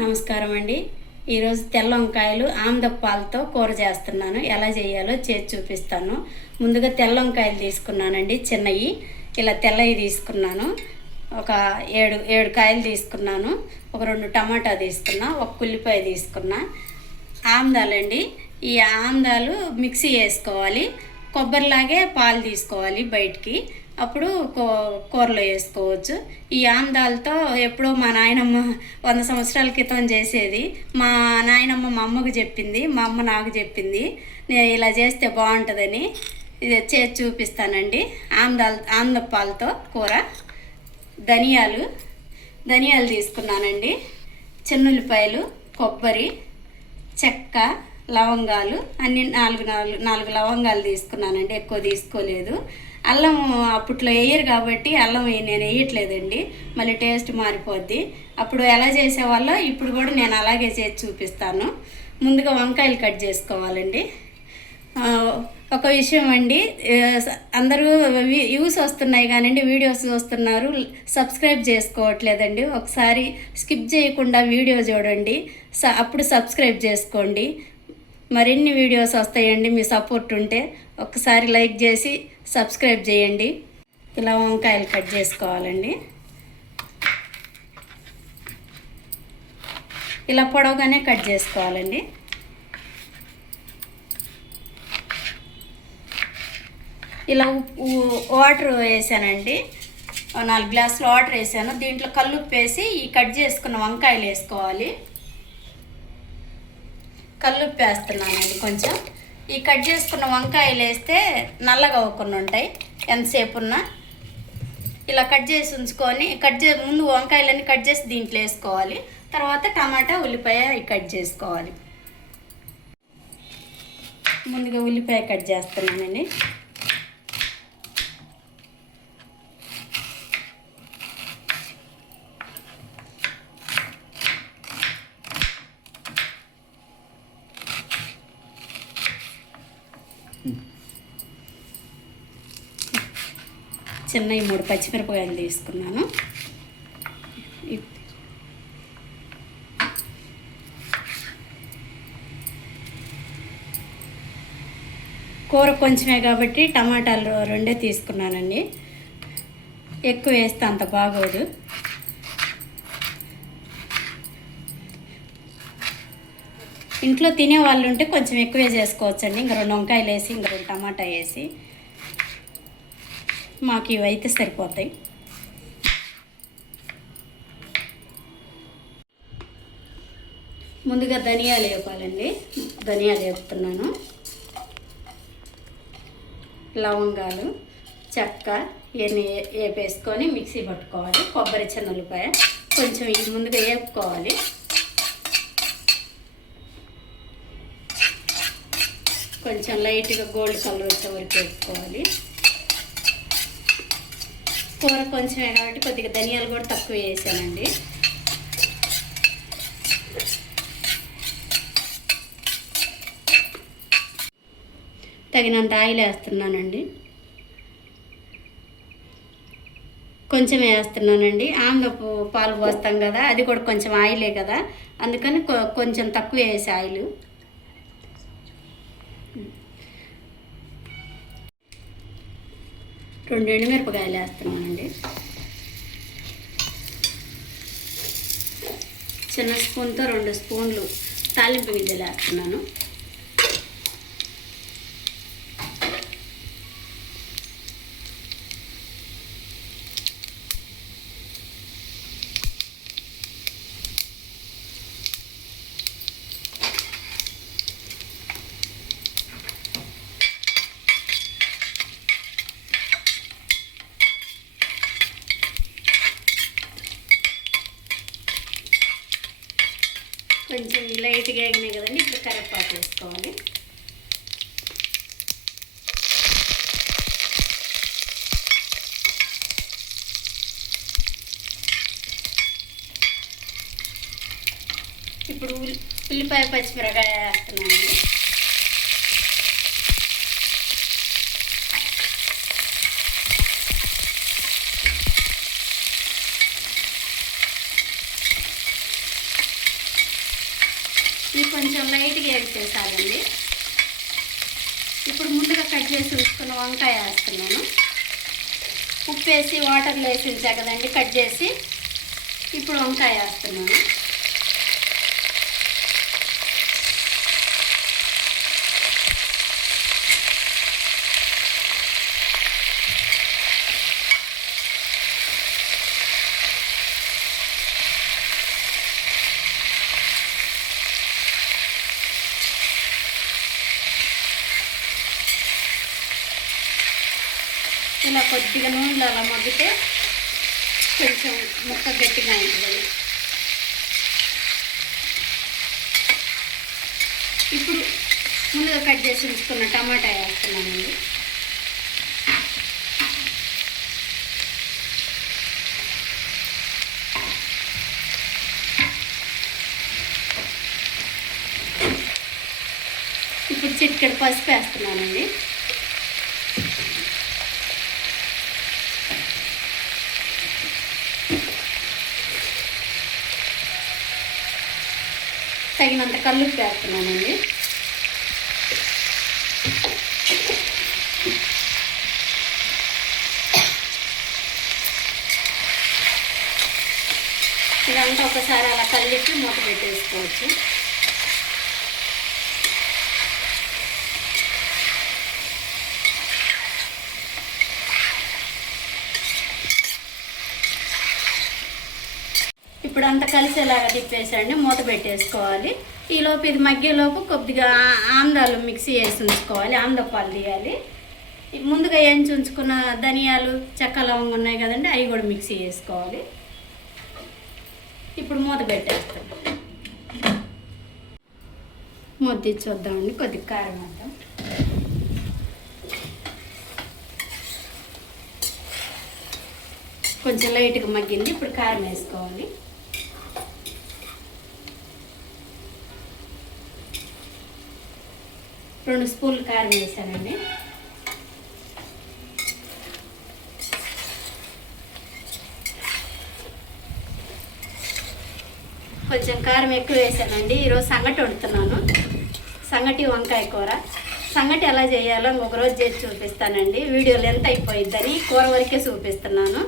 నమస్కారం అండి. ఈరోజు తెల్ల వంకాయలు ఆమ్దప్పాలతో కూర చేస్తున్నాను. ఎలా చేయాలో చేసి చూపిస్తాను. ముందుగా తెల్ల వంకాయలు తీసుకున్నానండి, చిన్నవి. ఇలా తెల్లవి తీసుకున్నాను. ఒక ఏడు కాయలు తీసుకున్నాను. ఒక 2 టమాటా తీసుకున్నా, ఒక ఉల్లిపాయ తీసుకున్నా. ఆమ్దాలండి, ఈ ఆమ్దాలు మిక్సీ వేసుకోవాలి. కొబ్బరిలాగే పాలు తీసుకోవాలి బయటికి, అప్పుడు కూరలో వేసుకోవచ్చు. ఈ ఆమ్దాలతో ఎప్పుడో మా నాయనమ్మ 100 సంవత్సరాల క్రితం చేసేది. మా నాయనమ్మ మా అమ్మకు చెప్పింది, మా అమ్మ నాకు చెప్పింది. నేను ఇలా చేస్తే బాగుంటుందని ఇది చేసి చూపిస్తానండి. ఆమ్దప్పాలతో కూర. ధనియాలు తీసుకున్నానండి, చిన్నుల్లిపాయలు, కొబ్బరి, చెక్క, లవంగాలు అన్ని 4 లవంగాలు తీసుకున్నానండి, ఎక్కువ తీసుకోలేదు. అల్లం అప్పట్లో వేయరు కాబట్టి అల్లం నేను వేయట్లేదండి, మళ్ళీ టేస్ట్ మారిపోద్ది. అప్పుడు ఎలా చేసేవాళ్ళో ఇప్పుడు కూడా నేను అలాగే చేసి చూపిస్తాను. ముందుగా వంకాయలు కట్ చేసుకోవాలండి. ఒక విషయం అండి, అందరూ వ్యూస్ వస్తున్నాయి కానివ్వండి, వీడియోస్ చూస్తున్నారు, సబ్స్క్రైబ్ చేసుకోవట్లేదండి. ఒకసారి స్కిప్ చేయకుండా వీడియో చూడండి, అప్పుడు సబ్స్క్రైబ్ చేసుకోండి. మరిన్ని వీడియోస్ వస్తాయండి, మీ సపోర్ట్ ఉంటే. ఒకసారి లైక్ చేసి సబ్స్క్రైబ్ చేయండి. ఇలా వంకాయలు కట్ చేసుకోవాలండి. ఇలా పొడవుగానే కట్ చేసుకోవాలండి. ఇలా వాటర్ వేసానండి, 4 గ్లాసులు వాటర్ వేసాను. దీంట్లో కల్లుప్పు వేసి ఈ కట్ చేసుకున్న వంకాయలు వేసుకోవాలి. కల్లుప్పు వేస్తున్నానండి కొంచెం. ఈ కట్ చేసుకున్న వంకాయలు వేస్తే నల్లగా అవ్వకుండా ఉంటాయి ఎంతసేపు ఉన్నా. ఇలా కట్ చేసి ఉంచుకొని, ముందు వంకాయలన్నీ కట్ చేసి దీంట్లో వేసుకోవాలి. తర్వాత టమాటా, ఉల్లిపాయ కట్ చేసుకోవాలి. ముందుగా ఉల్లిపాయ కట్ చేస్తున్నానండి. చిన్నవి 3 పచ్చిమిరపకాయలు తీసుకున్నాను. కూర కొంచెమే కాబట్టి టమాటాలు 2 తీసుకున్నానండి. ఎక్కువ వేస్తే అంత బాగోదు. ఇంట్లో తినే వాళ్ళు ఉంటే కొంచెం ఎక్కువే చేసుకోవచ్చండి. ఇంకా 2 వంకాయలు వేసి, ఇంకా 2 టమాటా వేసి, మాకు ఇవైతే సరిపోతాయి. ముందుగా ధనియాలు వేపాలండి. ధనియాలు వేపుతున్నాను. లవంగాలు, చెక్క ఇవన్నీ వేపేసుకొని మిక్సీ పట్టుకోవాలి. కొబ్బరి, చిన్నుల్లిపాయ కొంచెం ముందుగా వేపుకోవాలి. కొంచెం లైట్గా గోల్డ్ కలర్ వచ్చే వరకు వేపుకోవాలి. కూర కొంచెమే కాబట్టి కొద్దిగా ధనియాలు కూడా తక్కువ వేసానండి. తగినంత ఆయిల్ వేస్తున్నానండి. కొంచెం వేస్తున్నానండి. ఆమ్దపు పాలు పోస్తాం కదా, అది కూడా కొంచెం ఆయిలే కదా, అందుకని కొంచెం తక్కువ వేసి ఆయిల్. రెండు ఎండుమిరపకాయలు వేస్తున్నానండి. చిన్న స్పూన్తో 2 స్పూన్లు తాలింపు గింజలు వేస్తున్నాను. కొంచెం లైట్గా వేగినాయి కదండి, ఇప్పుడు కరివేపాకు వేసుకోవాలి. ఇప్పుడు ఉల్లిపాయ, పచ్చిమిరపకాయ వేస్తున్నానండి. ఇవి కొంచెం లైట్గా వేసేసాలండి. ఇప్పుడు ముందుగా కట్ చేసి ఉంచుకున్న వంకాయ వేస్తున్నాను. ఉప్పు వేసి వాటర్లో వేసి ఉంచా కదండి కట్ చేసి. ఇప్పుడు వంకాయ వేస్తున్నాను. ఇలా కొద్దిగా నూనెలో అలా మగ్గితే కొంచెం ముక్క గట్టిగా ఉంటుంది. ఇప్పుడు ముందుగా కట్ చేసి ఉంచుకున్న టమాటా వేస్తున్నానండి. ఇప్పుడు చిటికెడు పసుపు వేస్తున్నానండి. తగినంత కల్లుప్పు వేస్తున్నానండి. ఇదంతా ఒకసారి అలా కలిపి మూత పెట్టేసుకోవచ్చు. ఇప్పుడు అంతా కలిసేలాగా తిప్పేసండి మూత పెట్టేసుకోవాలి. ఈలోపు ఇది మగ్గేలోపు కొద్దిగా ఆందాలు మిక్సీ వేసి ఉంచుకోవాలి. ఆందపాలు తీయాలి. ముందుగా వేయించి ఉంచుకున్న ధనియాలు చెక్క లవంగం ఉన్నాయి కదండి, అవి కూడా మిక్సీ వేసుకోవాలి. ఇప్పుడు మూత పెట్టేస్తాం. మూత తీసి చూద్దామండి. కొద్దిగా కారం వేద్దాం. కొంచెం లైట్గా మగ్గింది. ఇప్పుడు కారం వేసుకోవాలి. రెండు స్పూన్లు కారం వేసానండి. కొంచెం కారం ఎక్కువ వేసానండి. ఈరోజు సంగటి వండుతున్నాను. సంగటి వంకాయ కూర. సంగటి ఎలా చేయాలో ఇంకొక రోజు చేసి చూపిస్తానండి. వీడియోలు ఎంత అయిపోయిద్దని కూర వరకే చూపిస్తున్నాను.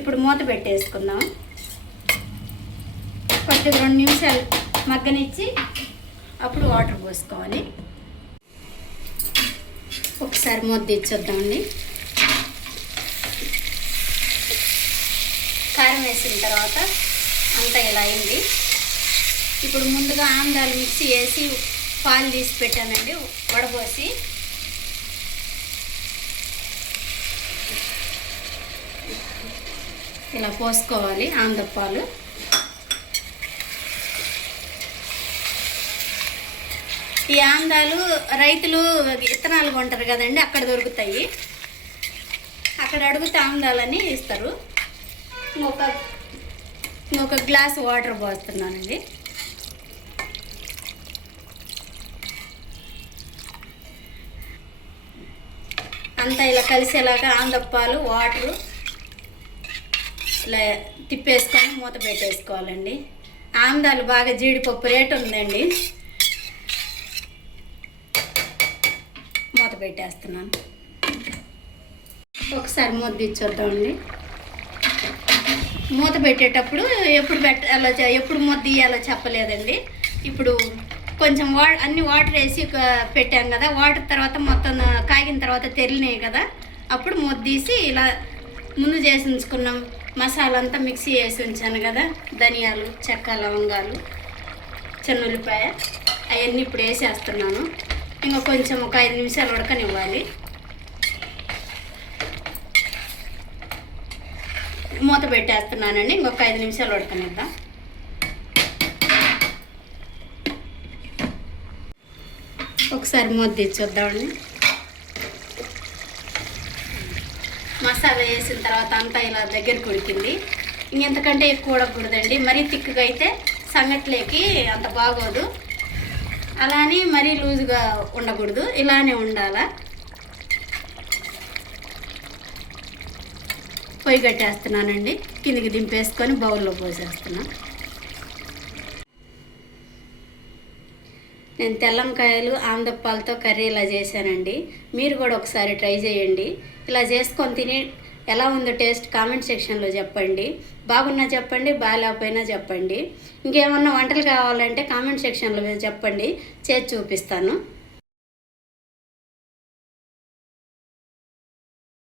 ఇప్పుడు మూత పెట్టేసుకుందాం. కొద్దిగా 2 నిమిషాలు మగ్గనిచ్చి అప్పుడు వాటర్ పోసుకోవాలి. ఒకసారి మూత తెచ్చేద్దామండి. కారం వేసిన తర్వాత అంతా ఇలా అయింది. ఇప్పుడు ముందుగా ఆందాలు మిక్సీ వేసి పాలు తీసి పెట్టానండి వడపోసి. ఇలా పోసుకోవాలి ఆందపాలు. ఈ ఆందాలు రైతులు విత్తనాలు కొంటారు కదండి, అక్కడ దొరుకుతాయి. అక్కడ అడిగితే ఆందాలని ఇస్తారు. ఒక గ్లాస్ వాటర్ పోస్తున్నానండి. అంతా ఇలా కలిసేలాగా ఆందప్పాలు వాటరు ఇలా తిప్పేసుకొని మూత పెట్టేసుకోవాలండి. ఆందాలు బాగా జీడిపప్పు రేటు ఉందండి. మూత పెట్టేస్తున్నాను. ఒకసారి మూత తీర్చొద్దామండి. మూత పెట్టేటప్పుడు ఎప్పుడు మూత తీయాలో చెప్పలేదండి. ఇప్పుడు కొంచెం అన్ని వాటర్ వేసి పెట్టాం కదా, వాటర్ తర్వాత మొత్తం కాగిన తర్వాత తెరిలినాయి కదా, అప్పుడు మూత తీసి ఇలా ముందు చేసి ఉంచుకున్నాం మసాలా అంతా మిక్సీ వేసి ఉంచాను కదా, ధనియాలు చెక్క లవంగాలు చెన్నుల్లిపాయ అవన్నీ ఇప్పుడు వేసేస్తున్నాను. ఇంకా కొంచెం ఒక 5 నిమిషాలు ఉడకనివ్వాలి. మూత పెట్టేస్తున్నానండి. ఇంకొక 5 నిమిషాలు ఉడకనిద్దాం. ఒకసారి మూత తీసి చూద్దామండి. మసాలా వేసిన తర్వాత అంతా ఇలా దగ్గరికి ఉడికింది. ఇంకెంతకంటే ఎక్కువ ఉడకకూడదండి. మరీ తిక్కుగా అయితే సంగట్లేకి అంత బాగోదు. అలానే మరీ లూజుగా ఉండకూడదు, ఇలానే ఉండాలా. పొయ్యి కట్టేస్తున్నానండి. కిందికి దింపేసుకొని బౌల్లో పోసేస్తున్నా. నేను తెల్లంకాయలు ఆందప్పాలతో కర్రీ ఇలా చేశానండి. మీరు కూడా ఒకసారి ట్రై చేయండి. ఇలా చేసుకొని తిని ఎలా ఉందో టేస్ట్ కామెంట్ సెక్షన్లో చెప్పండి. బాగున్నా చెప్పండి, బాగాలేకపోయినా చెప్పండి. ఇంకేమన్నా వంటలు కావాలంటే కామెంట్ సెక్షన్లో చెప్పండి, చేసి చూపిస్తాను.